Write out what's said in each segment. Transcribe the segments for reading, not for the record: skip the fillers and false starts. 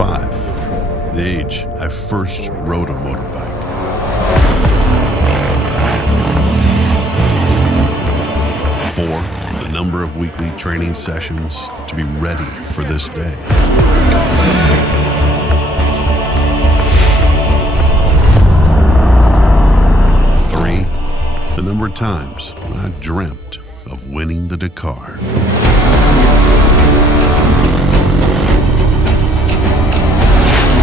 5, the age I first rode a motorbike. 4, the number of weekly training sessions to be ready for this day. 3, the number of times I dreamt of winning the Dakar.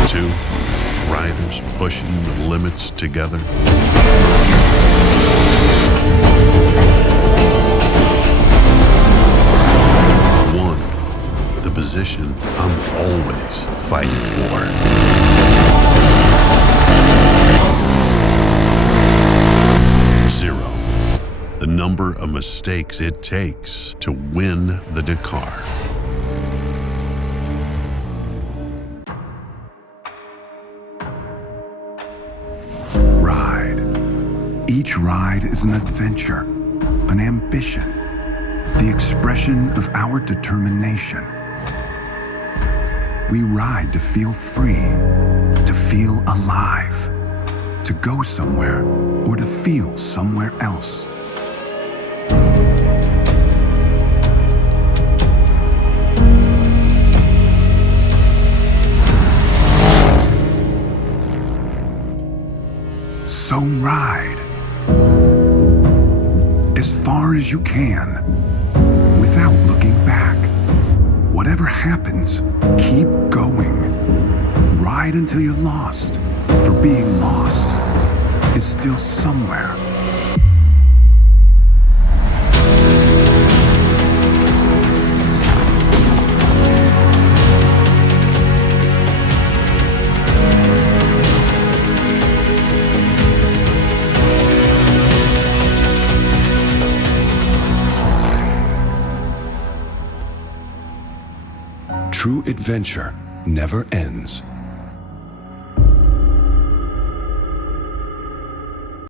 2, riders pushing the limits together. 1, the position I'm always fighting for. 0, the number of mistakes it takes to win the Dakar. Each ride is an adventure, an ambition, the expression of our determination. We ride to feel free, to feel alive, to go somewhere or to feel somewhere else. So ride as far as you can, without looking back. Whatever happens, keep going. Ride until you're lost, for being lost is still somewhere. True adventure never ends.